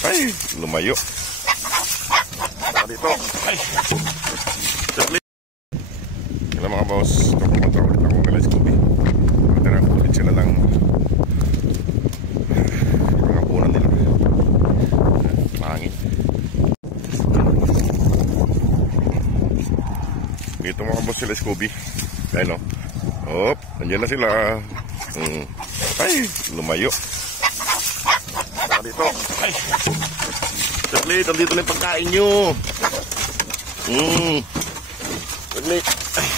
Ay, lumayo. Dito. Ay. Saglit. Kaya mga boss, pumunta ulit ako kay Scooby. Tara, ulit sila lang mga punan nila. Mahangin. Dito mga boss sila Scooby. Ayun o. Hop, nandiyan na sila. Ay, lumayo. Dito. Ay. Saglit, nandito na yung pagkain nyo. Saglit. Ay.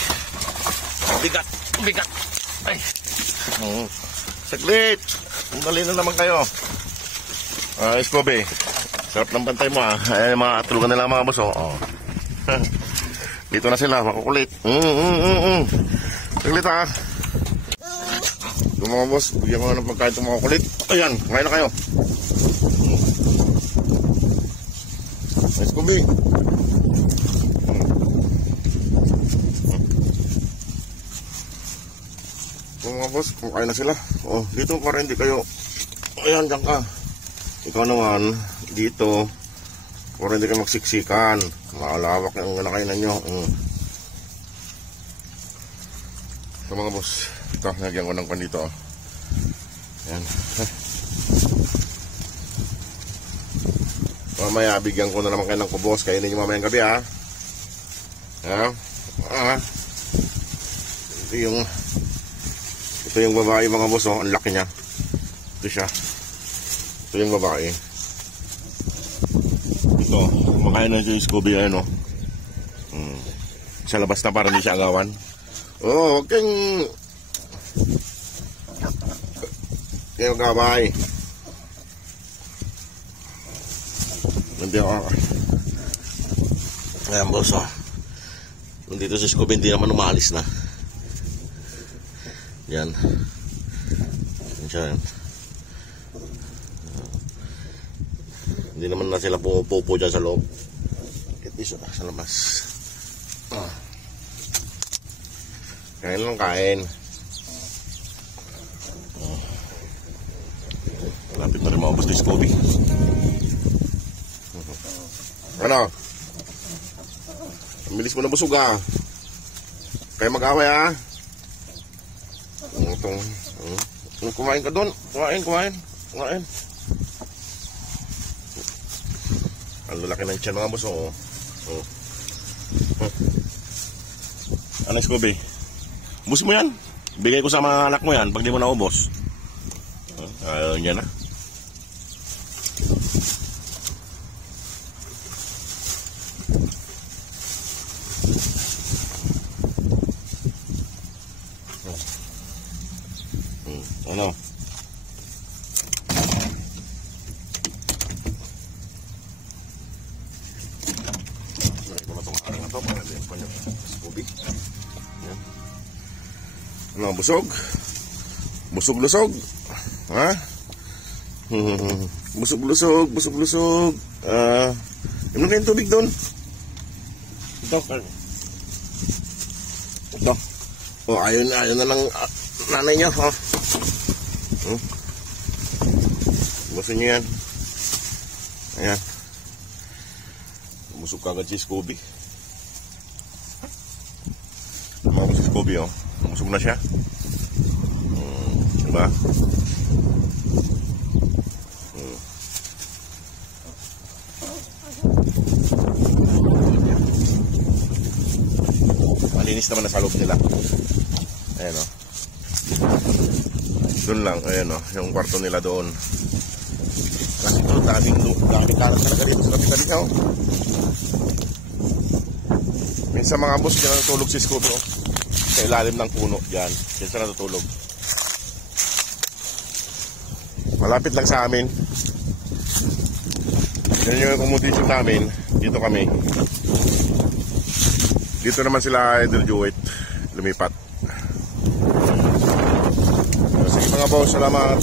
Bigat, bigat. Ay. Saglit. Dali na naman kayo. Scooby, sarap ng bantay mo ah. Ay, mga tulugan nila mga boss oh. Dito na sila, makukulit. Saglit ah. Ito mga boss, bigyan ko ng pagkain itong mga kulit. Ayan, ngayon na kayo. Scooby. Ito mga boss, kumakain na sila. Oh, dito para hindi kayo. Ayan, dyan ka. Ikaw naman, dito. Para hindi kayo magsiksikan. Makalawak yung kinakainan nyo. Ito mga boss. Ito, nagyan ko ng pan dito. Ayan. Mamaya, bigyan ko na naman kayo ng kubos. Kainin nyo mamayang gabi, ha? Ito yung babae, mga boss, oh. Ang laki niya. Ito siya. Ito yung babae. Ito, kumakain na siya yung Scooby, ano. Sa labas na para hindi siya agawan. Oh, huwag kayong gabay. Hindi ako. Ayan boss oh. Nandito si Scooby, hindi naman umalis na. Yan. Yan. Hindi naman na sila pupupo dyan sa loob. At least sa labas. Kain lang kain. Lapit na rin maubos ni Scooby. Ano? Ang bilis mo na busog ah. Kaya mag-away ah. Kumain ka doon. Kumain. Ang lalaki ng tiyan mga boss oh. Ano Scooby? Ubus mo yan. Bigay ko sa mga anak mo yan pag di mo naubos. Ayaw niya na. Ano? Ano, busog? Busog-lusog? Ha? Busog-lusog. Ano na yung tubig doon? Ito. Oh, ayun na lang nanay niya, ha? Gusto niyo yan? Ayan. Busog kagad si Scooby. Mga si Scooby, oh. Busog na siya. Diba? Malinis naman na sa loob nila. Ayan o. Doon lang, ayan o. Yung kwarto nila doon. Kasi ito, daming kalat talaga dito sa kapitalisya o. Minsan mga boss, dyan natutulog si Scooby o. Sa ilalim ng puno, dyan. Dyan siya natutulog. Malapit lang sa amin. Yan yung accommodation namin. Dito kami. Dito naman sila Idol Jewett lumipat. Sige mga boss, salamat.